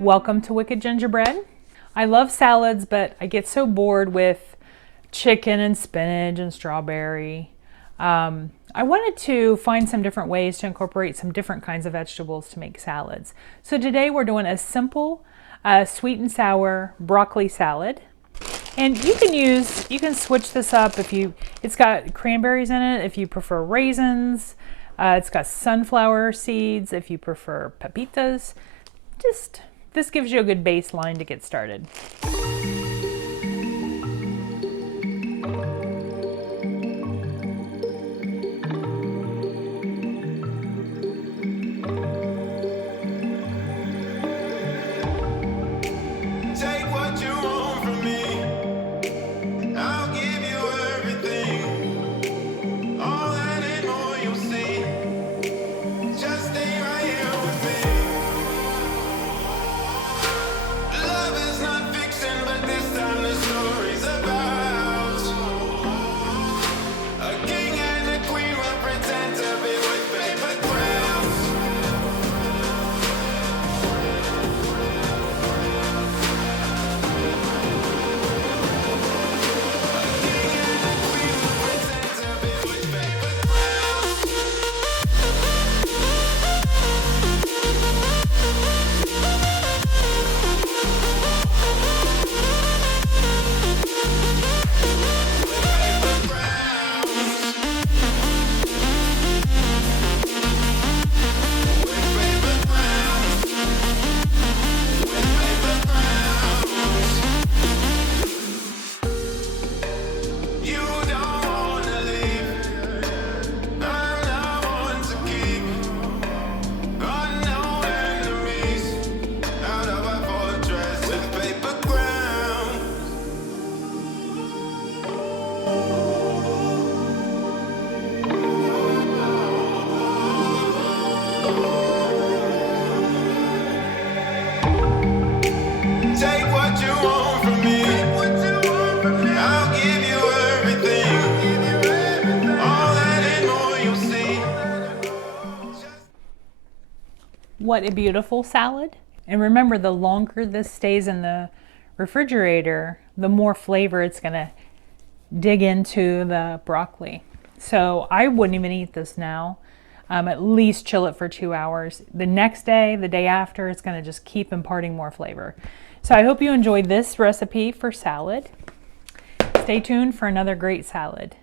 Welcome to Wicked Gingerbread. I love salads, but I get so bored with chicken and spinach and strawberry. I wanted to find some different ways to incorporate some different kinds of vegetables to make salads. So today we're doing a simple sweet and sour broccoli salad. And you can switch this up it's got cranberries in it if you prefer raisins. It's got sunflower seeds if you prefer pepitas. This gives you a good baseline to get started. What a beautiful salad. And remember, the longer this stays in the refrigerator, the more flavor it's gonna dig into the broccoli. So I wouldn't even eat this now. At least chill it for 2 hours. The next day, the day after, it's gonna just keep imparting more flavor. So I hope you enjoyed this recipe for salad. Stay tuned for another great salad.